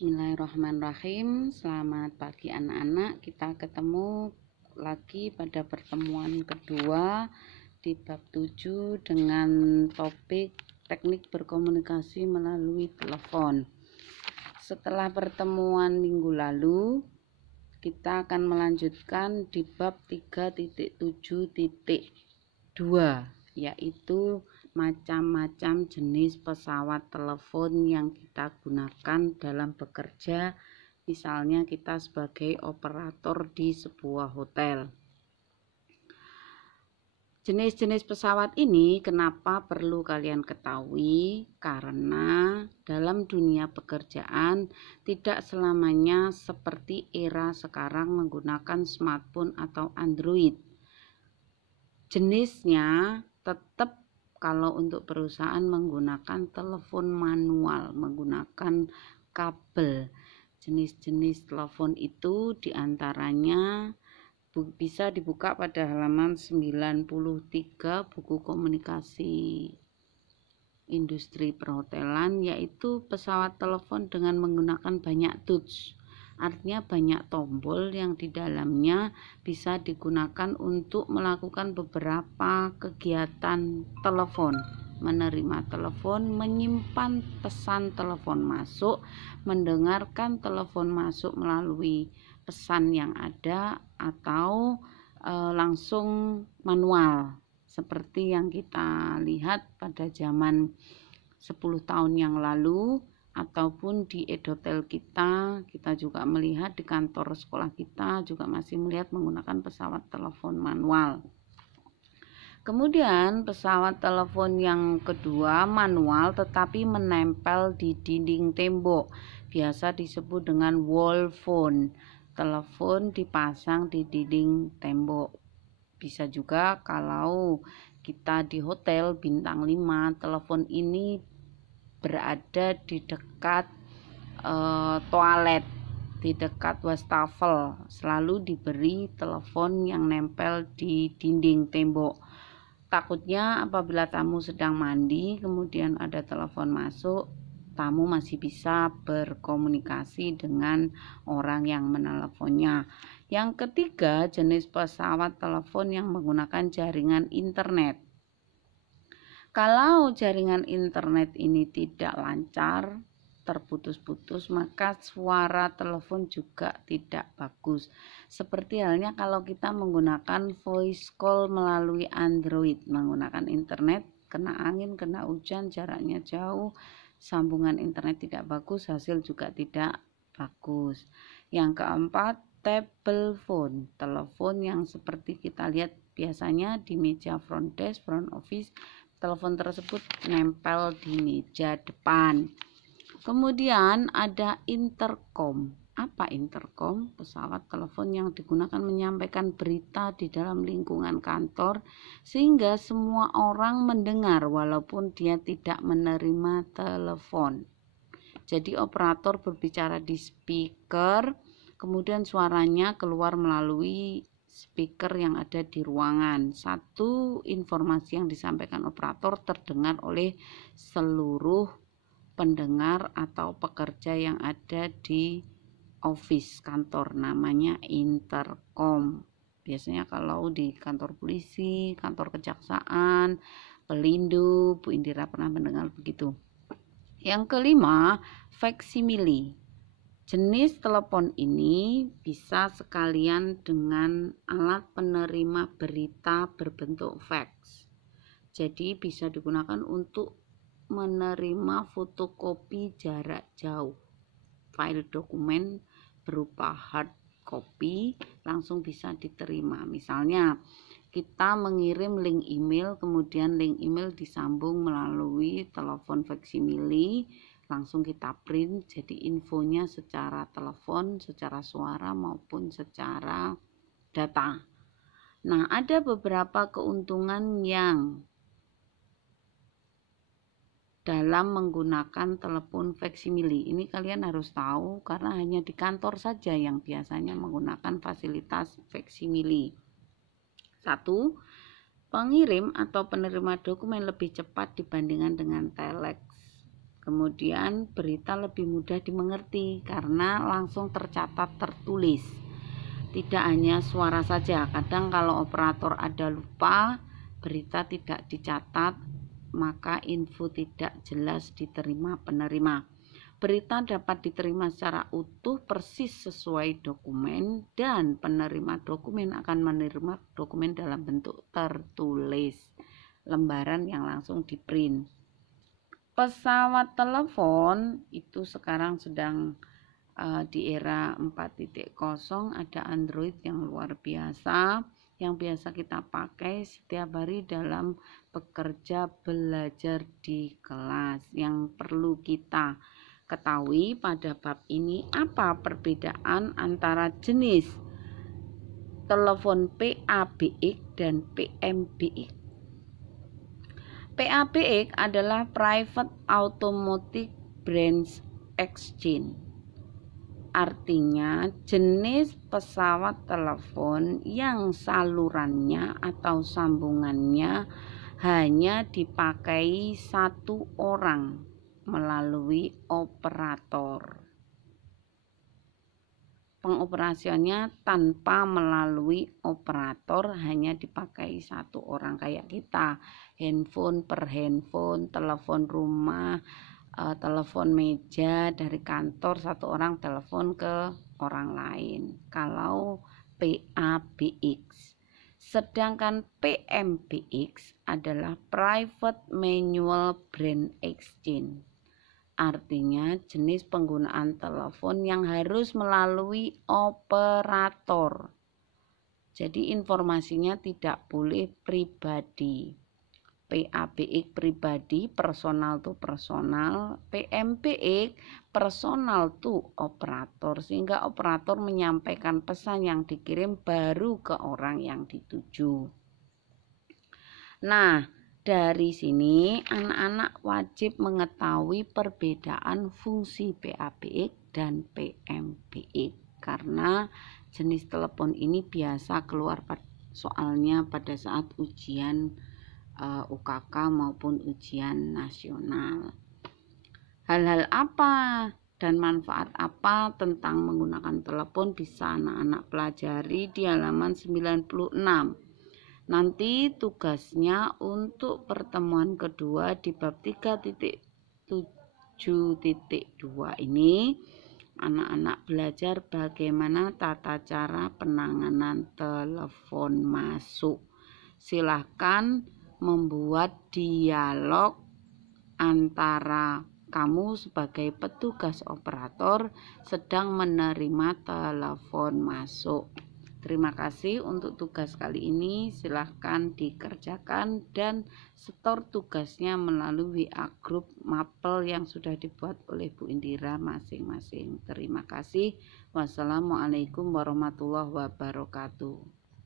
Bismillahirrahmanirrahim. Selamat pagi anak-anak. Kita ketemu lagi pada pertemuan kedua di bab 7 dengan topik teknik berkomunikasi melalui telepon. Setelah pertemuan minggu lalu, kita akan melanjutkan di bab 3.7.2, yaitu macam-macam jenis pesawat telepon yang kita gunakan dalam bekerja, misalnya kita sebagai operator di sebuah hotel. Jenis-jenis pesawat ini kenapa perlu kalian ketahui? Karena dalam dunia pekerjaan tidak selamanya seperti era sekarang menggunakan smartphone atau Android. Jenisnya tetap kalau untuk perusahaan menggunakan telepon manual, menggunakan kabel. Jenis-jenis telepon itu diantaranya bisa dibuka pada halaman 93 buku komunikasi industri perhotelan, yaitu pesawat telepon dengan menggunakan banyak touch. Artinya banyak tombol yang di dalamnya bisa digunakan untuk melakukan beberapa kegiatan telepon, menerima telepon, menyimpan pesan telepon masuk, mendengarkan telepon masuk melalui pesan yang ada, atau langsung manual seperti yang kita lihat pada zaman 10 tahun yang lalu, ataupun di edotel kita juga melihat, di kantor sekolah kita juga masih melihat menggunakan pesawat telepon manual. Kemudian pesawat telepon yang kedua manual tetapi menempel di dinding tembok, biasa disebut dengan wall phone. Telepon dipasang di dinding tembok. Bisa juga kalau kita di hotel bintang 5, telepon ini berada di dekat toilet, di dekat wastafel, selalu diberi telepon yang nempel di dinding tembok. Takutnya apabila tamu sedang mandi kemudian ada telepon masuk, tamu masih bisa berkomunikasi dengan orang yang meneleponnya. Yang ketiga, jenis pesawat telepon yang menggunakan jaringan internet. Kalau jaringan internet ini tidak lancar, terputus-putus, maka suara telepon juga tidak bagus. Seperti halnya kalau kita menggunakan voice call melalui Android, menggunakan internet, kena angin, kena hujan, jaraknya jauh, sambungan internet tidak bagus, hasil juga tidak bagus. Yang keempat, table phone, telepon yang seperti kita lihat biasanya di meja front desk, front office. Telepon tersebut nempel di meja depan. Kemudian ada intercom. Apa intercom? Pesawat telepon yang digunakan menyampaikan berita di dalam lingkungan kantor sehingga semua orang mendengar walaupun dia tidak menerima telepon. Jadi operator berbicara di speaker, kemudian suaranya keluar melalui speaker yang ada di ruangan. Satu informasi yang disampaikan operator terdengar oleh seluruh pendengar atau pekerja yang ada di office kantor, namanya intercom. Biasanya kalau di kantor polisi, kantor kejaksaan, Pelindo, Bu Indira pernah mendengar begitu. Yang kelima, facsimile. Jenis telepon ini bisa sekalian dengan alat penerima berita berbentuk fax. Jadi bisa digunakan untuk menerima fotokopi jarak jauh. File dokumen berupa hard copy langsung bisa diterima. Misalnya kita mengirim link email, kemudian link email disambung melalui telepon facsimile, langsung kita print, jadi infonya secara telepon, secara suara maupun secara data. Nah, ada beberapa keuntungan yang dalam menggunakan telepon facsimile. Ini kalian harus tahu karena hanya di kantor saja yang biasanya menggunakan fasilitas facsimile. 1. Pengirim atau penerima dokumen lebih cepat dibandingkan dengan telex. Kemudian berita lebih mudah dimengerti karena langsung tercatat tertulis. Tidak hanya suara saja, kadang kalau operator ada lupa, berita tidak dicatat, maka info tidak jelas diterima penerima. Berita dapat diterima secara utuh persis sesuai dokumen, dan penerima dokumen akan menerima dokumen dalam bentuk tertulis, lembaran yang langsung di-print. Pesawat telepon itu sekarang sedang di era 4.0, ada Android yang luar biasa yang biasa kita pakai setiap hari dalam bekerja belajar di kelas. Yang perlu kita ketahui pada bab ini, apa perbedaan antara jenis telepon PABX dan PMBX. PABX adalah Private Automatic Branch Exchange. Artinya jenis pesawat telepon yang salurannya atau sambungannya hanya dipakai satu orang melalui operator. Pengoperasionnya tanpa melalui operator, hanya dipakai satu orang, kayak kita handphone per handphone, telepon rumah, telepon meja dari kantor, satu orang telepon ke orang lain kalau PABX. Sedangkan PMBX adalah Private Manual Brand Exchange. Artinya jenis penggunaan telepon yang harus melalui operator. Jadi informasinya tidak boleh pribadi. PABX pribadi, personal to personal, PMBX personal to operator, sehingga operator menyampaikan pesan yang dikirim baru ke orang yang dituju. Nah, dari sini anak-anak wajib mengetahui perbedaan fungsi PABX dan PMBX, karena jenis telepon ini biasa keluar soalnya pada saat ujian UKK maupun ujian nasional. Hal-hal apa dan manfaat apa tentang menggunakan telepon bisa anak-anak pelajari di halaman 96. Nanti tugasnya untuk pertemuan kedua di bab 3.7.2 ini, anak-anak belajar bagaimana tata cara penanganan telepon masuk. Silahkan membuat dialog antara kamu sebagai petugas operator sedang menerima telepon masuk. Terima kasih untuk tugas kali ini. Silahkan dikerjakan dan setor tugasnya melalui WA grup Mapel yang sudah dibuat oleh Bu Indira masing-masing. Terima kasih. Wassalamualaikum warahmatullahi wabarakatuh.